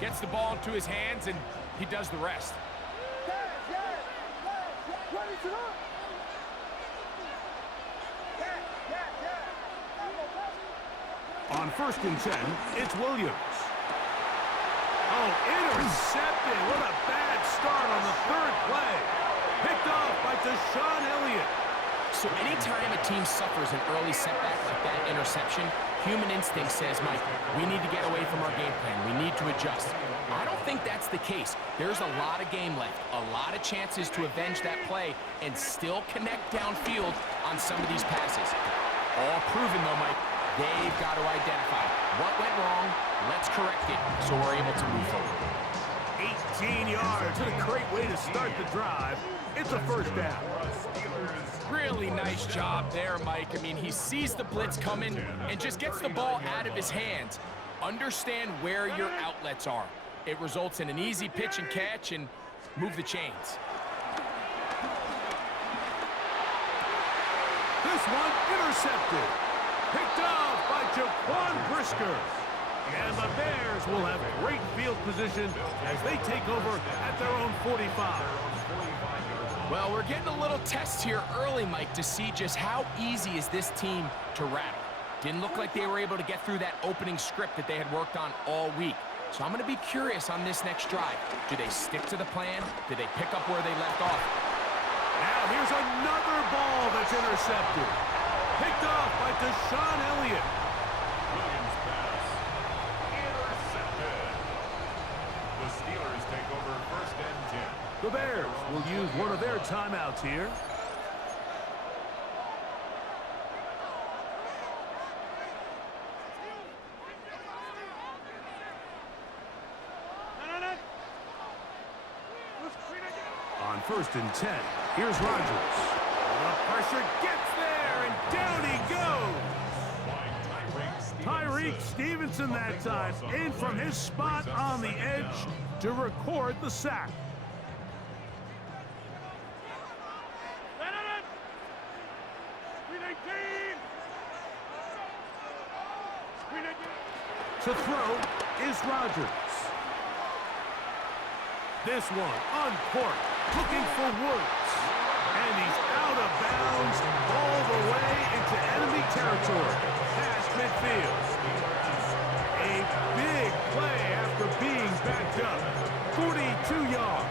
Gets the ball into his hands, and he does the rest. On 1st and 10, it's Williams. Oh, intercepted. What a bad start on the 3rd play. Picked off by Deshaun Elliott. So anytime a team suffers an early setback like that interception, human instinct says, Mike, we need to get away from our game plan. We need to adjust. I don't think that's the case. There's a lot of game left, a lot of chances to avenge that play and still connect downfield on some of these passes. All proven, though, Mike. They've got to identify what went wrong, let's correct it, so we're able to move forward. 18 yards, and a great way to start the drive. It's a 1st down. Really nice job there, Mike. I mean, he sees the blitz coming and just gets the ball out of his hands. Understand where your outlets are. It results in an easy pitch and catch and move the chains. This one intercepted. Picked off by Jaquan Brisker. And the Bears will have great field position as they take over at their own 45. Well, we're getting a little test here early, Mike, to see just how easy is this team to rattle. Didn't look like they were able to get through that opening script that they had worked on all week. So I'm going to be curious on this next drive. Do they stick to the plan? Do they pick up where they left off? Now here's another ball that's intercepted. Picked off by Deshaun Elliott. Williams pass. Intercepted. The Steelers take over 1st and 10. The Bears will use one of their timeouts here. On 1st and 10, here's Rodgers. The pressure gets there, and down he goes. Tyreek Stevenson that time, in from his spot on the edge to record the sack. To throw is Rodgers. This one uncorked, looking for Woods. And he's out of bounds all the way into enemy territory, past midfield. A big play after being backed up. 42 yards.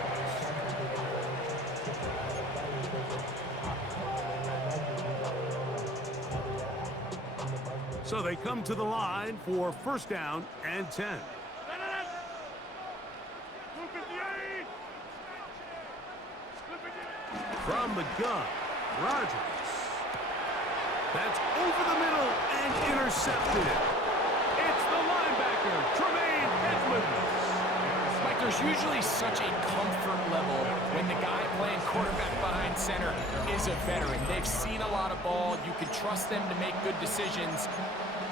So they come to the line for 1st down and 10. From the gun, Rodgers. That's over the middle and intercepted. It's the linebacker, Tremaine Edmonds. Mike, there's usually such a comfort level when the guy playing quarterback behind center is a veteran. They've seen a lot of ball. You can trust them to make good decisions.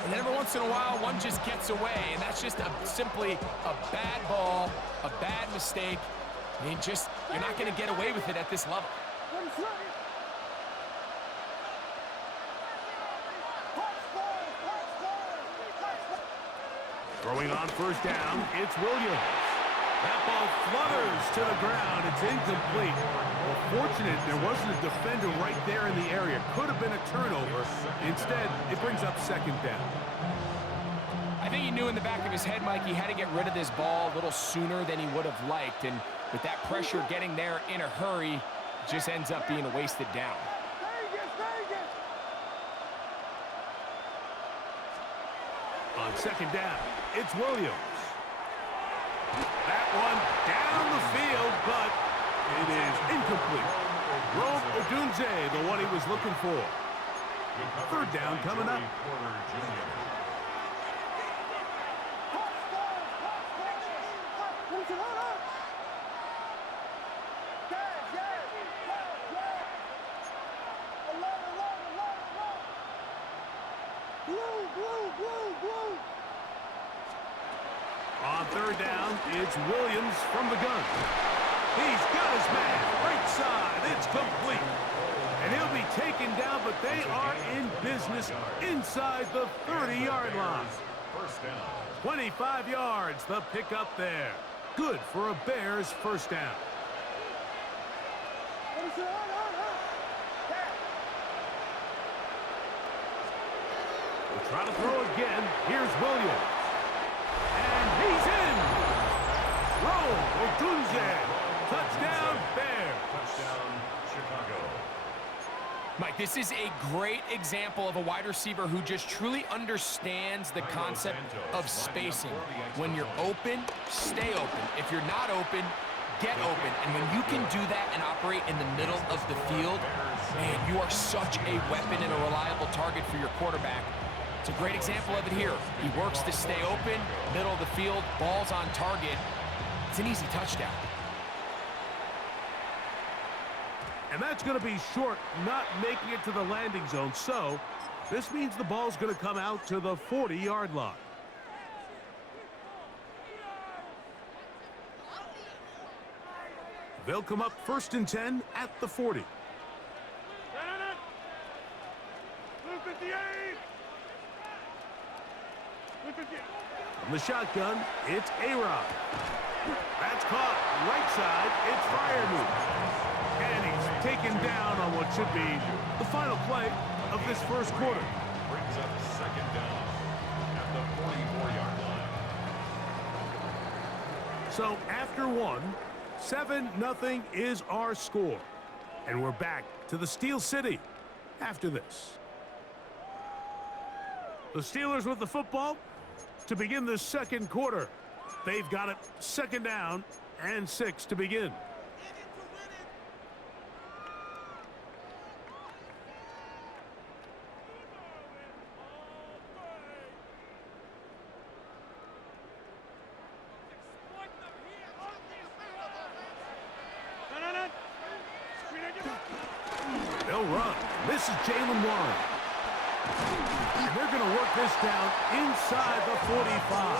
And every once in a while, one just gets away, and that's just simply a bad ball, a bad mistake. I mean, you're not going to get away with it at this level. Throwing on 1st down, it's Williams. That ball flutters to the ground. It's incomplete. Well, fortunate there wasn't a defender right there in the area. Could have been a turnover. Instead, it brings up 2nd down. I think he knew in the back of his head, Mike, he had to get rid of this ball a little sooner than he would have liked. And with that pressure getting there in a hurry, it just ends up being a wasted down. On 2nd down, it's Williams. That one down the field, but it is incomplete. Rome Odunze, the one he was looking for. 3rd down coming up. On 3rd down, it's Williams from the gun. He's got his man, right side, it's complete. And he'll be taken down, but they are in business inside the 30-yard line. first down. 25 yards, the pickup there. Good for a Bears first down. We'll try to throw again. Here's Williams. And he's in. Throw, Odunze. Touchdown, Bears. Touchdown, Chicago. Mike, this is a great example of a wide receiver who just truly understands the concept of spacing. When you're open, stay open. If you're not open, get open. And when you can do that and operate in the middle of the field, man, you are such a weapon and a reliable target for your quarterback. It's a great example of it here. He works to stay open, middle of the field, ball's on target. It's an easy touchdown. And that's going to be short, not making it to the landing zone. So this means the ball's going to come out to the 40-yard line. They'll come up 1st and 10 at the 40. From the shotgun, it's A-Rod. That's caught. Right side, it's Freiermuth. And he's taken down on what should be the final play of this first quarter. Brings up second down at the 44-yard line. So after one, 7-0 is our score. And we're back to the Steel City after this. The Steelers with the football to begin the second quarter. They've got it 2nd down and 6 to begin. They'll run. This is Jalen Warren. And they're going to work this down inside the 45.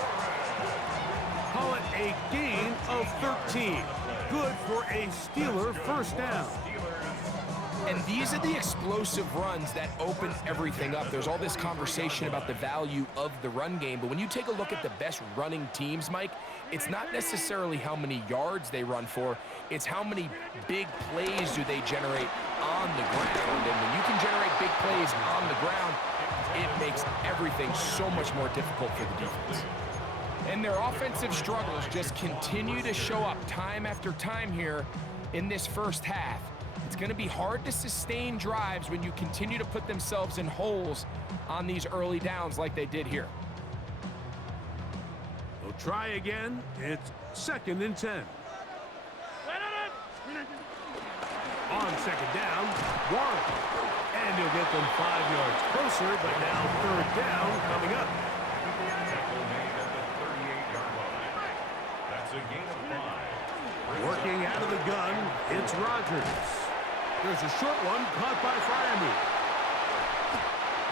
Call it a gain of 13. Good for a Steeler first down. And these are the explosive runs that open everything up. There's all this conversation about the value of the run game, but when you take a look at the best running teams, Mike, it's not necessarily how many yards they run for, it's how many big plays do they generate on the ground. And when you can generate big plays on the ground, it makes everything so much more difficult for the defense. And their offensive struggles just continue to show up time after time here in this first half. It's going to be hard to sustain drives when you continue to put themselves in holes on these early downs like they did here. They'll try again. It's 2nd and 10. On 2nd down, Warren. And he'll get them 5 yards closer, but now 3rd down coming up. Tackle made at the 38-yard line. That's a gain of 5. Working out of the gun, it's Rodgers. There's a short one caught by Freiermuth.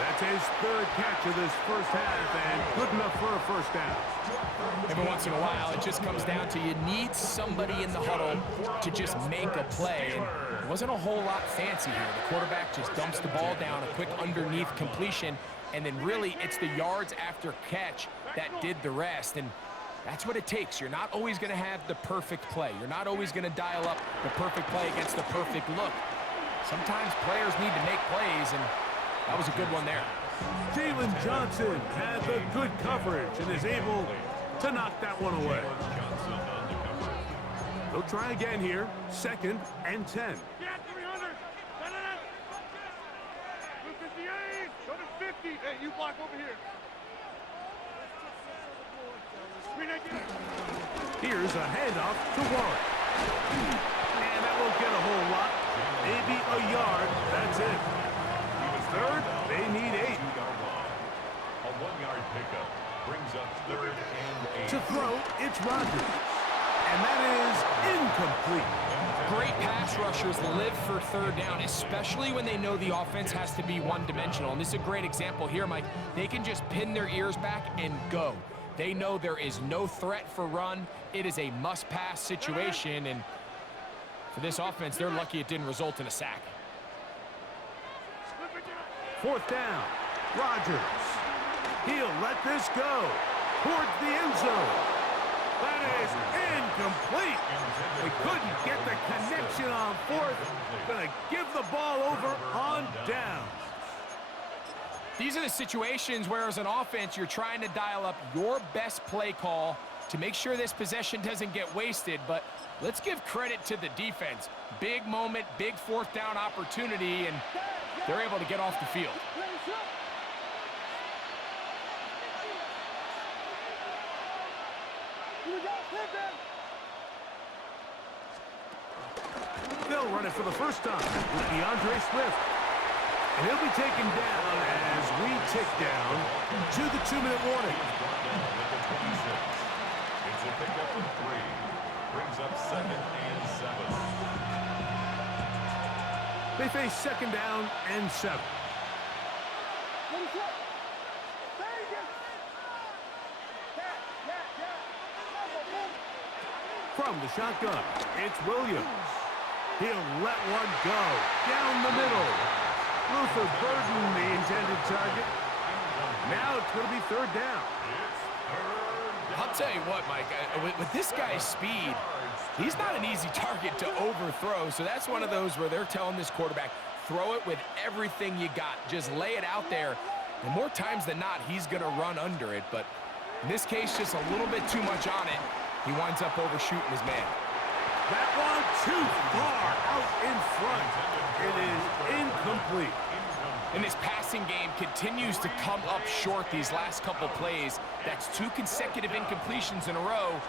That's his 3rd catch of this first half, and good enough for a first down. Every once in a while, it just comes down to you need somebody in the huddle to just make a play. And it wasn't a whole lot fancy here. The quarterback just dumps the ball down, a quick underneath completion, and then really it's the yards after catch that did the rest. And that's what it takes. You're not always going to have the perfect play. You're not always going to dial up the perfect play against the perfect look. Sometimes players need to make plays, and that was a good one there. Jalen Johnson had the good coverage and is able to knock that one away. They'll try again here, 2nd and 10. Hey, you block over here. Here's a handoff to Warren. And that won't get a whole lot. Maybe a yard. That's it. 3rd, they need 8. A 1-yard pickup brings up 3rd and 8. To throw, it's Rodgers. And that is incomplete. Great pass rushers live for 3rd down, especially when they know the offense has to be one-dimensional. And this is a great example here, Mike. They can just pin their ears back and go. They know there is no threat for run. It is a must-pass situation, and for this offense, they're lucky it didn't result in a sack. 4th down, Rodgers. He'll let this go towards the end zone. That is incomplete. They couldn't get the connection on fourth. Gonna give the ball over on down. These are the situations where, as an offense, you're trying to dial up your best play call to make sure this possession doesn't get wasted. But let's give credit to the defense. Big moment, big fourth down opportunity, and they're able to get off the field. They'll run it for the first time with DeAndre Swift. And he'll be taken down as we tick down to the 2-minute warning. It's a pickup of 3. Brings up 2nd and 7. They face 2nd down and 7. From the shotgun, it's Williams. He'll let one go down the middle. Luther Burden, the intended target. Now it's going to be 3rd down. I'll tell you what, Mike, with this guy's speed, he's not an easy target to overthrow. So that's one of those where they're telling this quarterback, throw it with everything you got. Just lay it out there. And more times than not, he's going to run under it. But in this case, just a little bit too much on it. He winds up overshooting his man. That one too far out in front. It is incomplete. And this passing game continues to come up short these last couple plays. That's 2 consecutive incompletions in a row.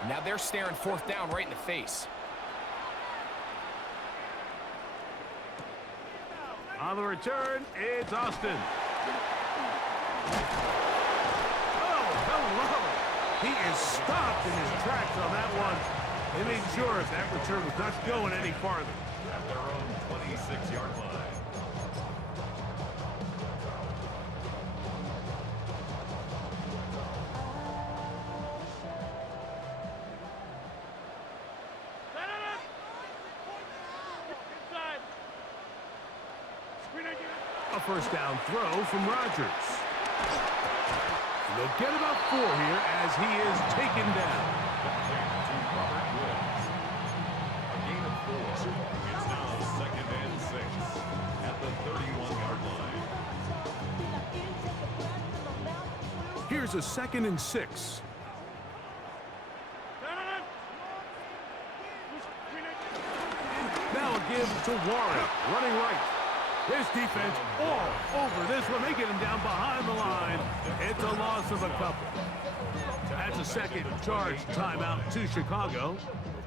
And now they're staring 4th down right in the face. On the return, it's Austin. Oh, hello. He is stopped in his tracks on that one. They made sure that return was not going any farther. At their own 26-yard line. A first down throw from Rodgers. And they'll get about 4 here as he is taken down. A gain of 4. It's now 2nd and 6 at the 31-yard line. Here's a 2nd and 6. Now a give to Warren, running right. This defense all over this one. They get him down behind the line. It's a loss of a couple. That's a second charge timeout to Chicago.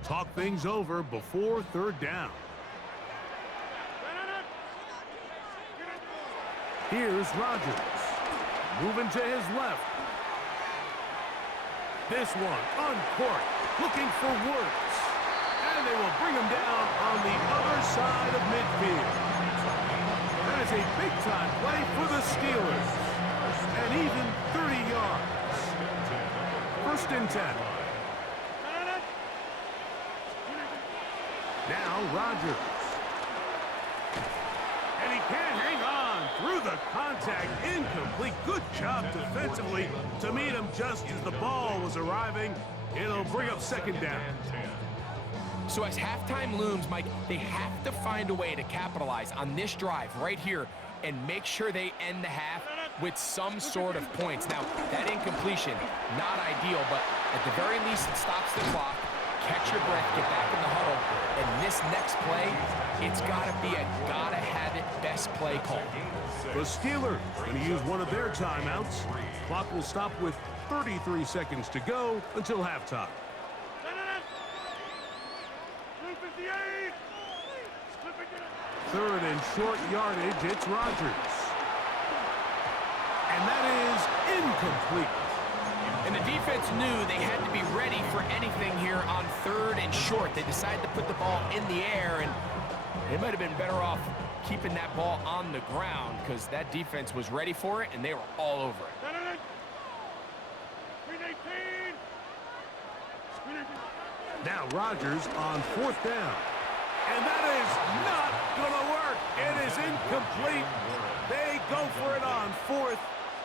Talk things over before 3rd down. Here's Rodgers. Moving to his left. This one uncorked, looking for Woods. And they will bring him down on the other side of midfield. That is a big-time play for the Steelers. And even 30 yards. 1st and 10. Now Rodgers. And he can't hang on through the contact. Incomplete. Good job defensively to meet him just as the ball was arriving. It'll bring up 2nd down. So as halftime looms, Mike, they have to find a way to capitalize on this drive right here and make sure they end the half with some sort of points. Now, that incompletion, not ideal, but at the very least, it stops the clock. Catch your breath, get back in the huddle, and this next play, it's got to be a gotta-have-it best play call. The Steelers going to use one of their timeouts. Clock will stop with 33 seconds to go until halftime. 3rd and short yardage, it's Rodgers. And that is incomplete. And the defense knew they had to be ready for anything here on 3rd and short. They decided to put the ball in the air, and they might have been better off keeping that ball on the ground because that defense was ready for it, and they were all over it. Now Rodgers on 4th down. And that is not going to work. It is incomplete. They go for it on 4th.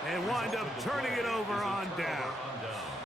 And wind up turning it over on down.